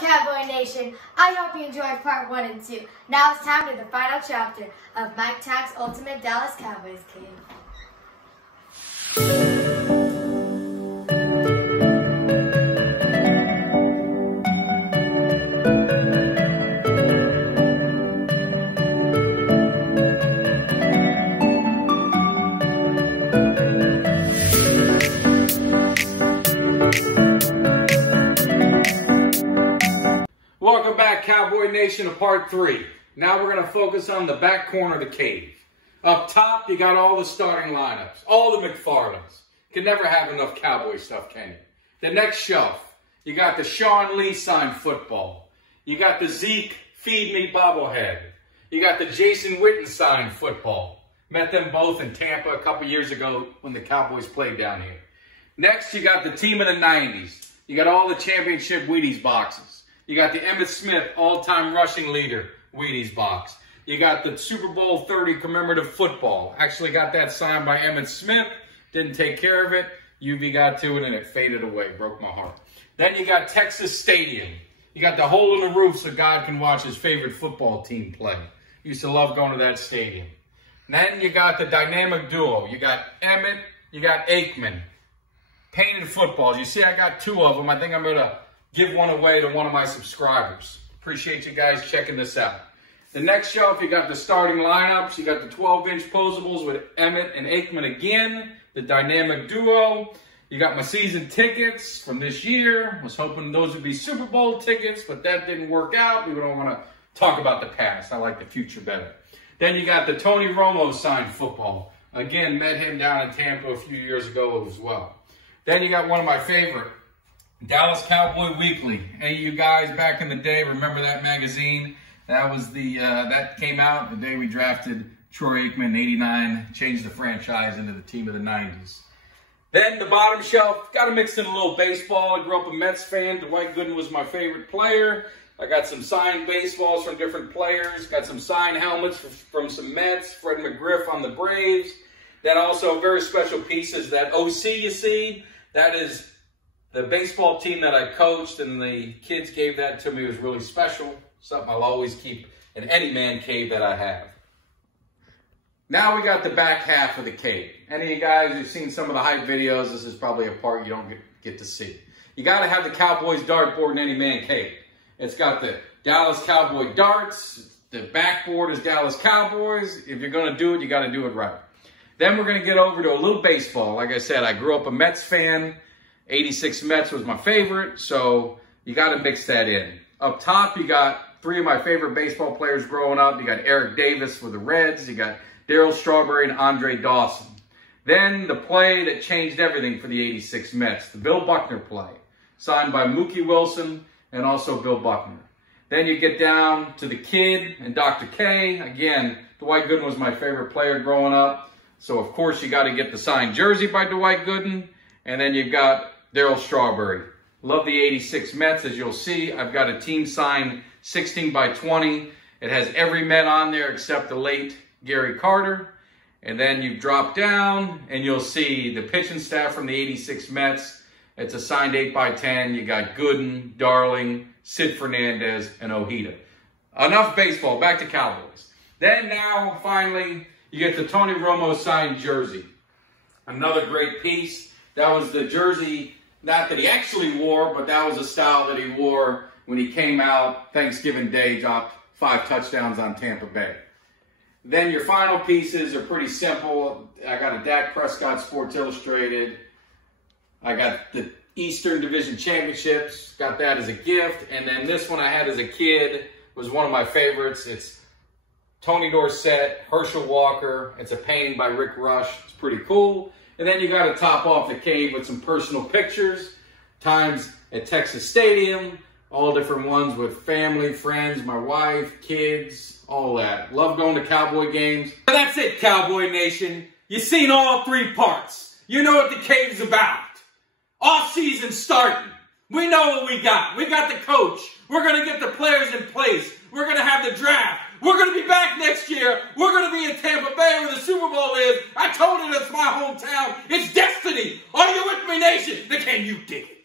Cowboy Nation? I hope you enjoyed part 1 and 2. Now it's time for the final chapter of Mike Tack's Ultimate Dallas Cowboys Cave. Welcome back, Cowboy Nation, to part 3. Now we're going to focus on the back corner of the cave. Up top, you got all the starting lineups, all the McFarlands. Can never have enough Cowboy stuff, can you? The next shelf, you got the Sean Lee signed football. You got the Zeke Feed Me bobblehead. You got the Jason Witten signed football. Met them both in Tampa a couple years ago when the Cowboys played down here. Next, you got the team of the 90s. You got all the championship Wheaties boxes. You got the Emmitt Smith all-time rushing leader Wheaties box. You got the Super Bowl 30 commemorative football. Actually got that signed by Emmitt Smith. Didn't take care of it. UV got to it and it faded away. Broke my heart. Then you got Texas Stadium. You got the hole in the roof so God can watch his favorite football team play. Used to love going to that stadium. Then you got the dynamic duo. You got Emmitt, you got Aikman. Painted footballs. You see I got 2 of them. I think I'm going to give one away to one of my subscribers. Appreciate you guys checking this out. The next shelf, you got the starting lineups. You got the 12-inch posables with Emmitt and Aikman again. The dynamic duo. You got my season tickets from this year. Was hoping those would be Super Bowl tickets, but that didn't work out. We don't want to talk about the past. I like the future better. Then you got the Tony Romo signed football. Again, met him down in Tampa a few years ago as well. Then you got one of my favorite, Dallas Cowboy Weekly. Hey, you guys, back in the day, remember that magazine? That was the that came out the day we drafted Troy Aikman in '89, changed the franchise into the team of the '90s. Then the bottom shelf, got to mix in a little baseball. I grew up a Mets fan. Dwight Gooden was my favorite player. I got some signed baseballs from different players. Got some signed helmets from some Mets. Fred McGriff on the Braves. Then also very special pieces. That OC you see, that is the baseball team that I coached, and the kids gave that to me. It was really special. Something I'll always keep in any man cave that I have. Now we got the back half of the cave. Any of you guys who've seen some of the hype videos, this is probably a part you don't get to see. You got to have the Cowboys Dartboard in any man cave. It's got the Dallas Cowboy darts. The backboard is Dallas Cowboys. If you're going to do it, you got to do it right. Then we're going to get over to a little baseball. Like I said, I grew up a Mets fan. 86 Mets was my favorite, so you got to mix that in. Up top, you got 3 of my favorite baseball players growing up. You got Eric Davis for the Reds. You got Darryl Strawberry and Andre Dawson. Then the play that changed everything for the 86 Mets, the Bill Buckner play, signed by Mookie Wilson and also Bill Buckner. Then you get down to the Kid and Dr. K. Again, Dwight Gooden was my favorite player growing up, so of course you got to get the signed jersey by Dwight Gooden. And then you've got Darryl Strawberry. Love the 86 Mets. As you'll see, I've got a team signed 16 by 20. It has every Met on there except the late Gary Carter. And then you drop down and you'll see the pitching staff from the 86 Mets. It's a signed 8 by 10. You got Gooden, Darling, Sid Fernandez, and Ojeda. Enough baseball. Back to Cowboys. Then now, finally, you get the Tony Romo signed jersey. Another great piece. That was the jersey, not that he actually wore, but that was a style that he wore when he came out Thanksgiving Day, dropped 5 touchdowns on Tampa Bay. Then your final pieces are pretty simple. I got a Dak Prescott Sports Illustrated. I got the Eastern Division Championships, got that as a gift. And then this one I had as a kid was one of my favorites. It's Tony Dorsett, Herschel Walker. It's a painting by Rick Rush. It's pretty cool. And then you got to top off the cave with some personal pictures, times at Texas Stadium, all different ones with family, friends, my wife, kids, all that. Love going to Cowboy games. So that's it, Cowboy Nation. You've seen all 3 parts. You know what the cave's about. Off season starting. We know what we got. We got the coach. We're going to get the players in place. We're going to have the draft. We're going to be back next year. We're going to be in Tampa Bay where the Super Bowl is. I told you it's my hometown. It's destiny. Are you with me, nation? Then can you dig it?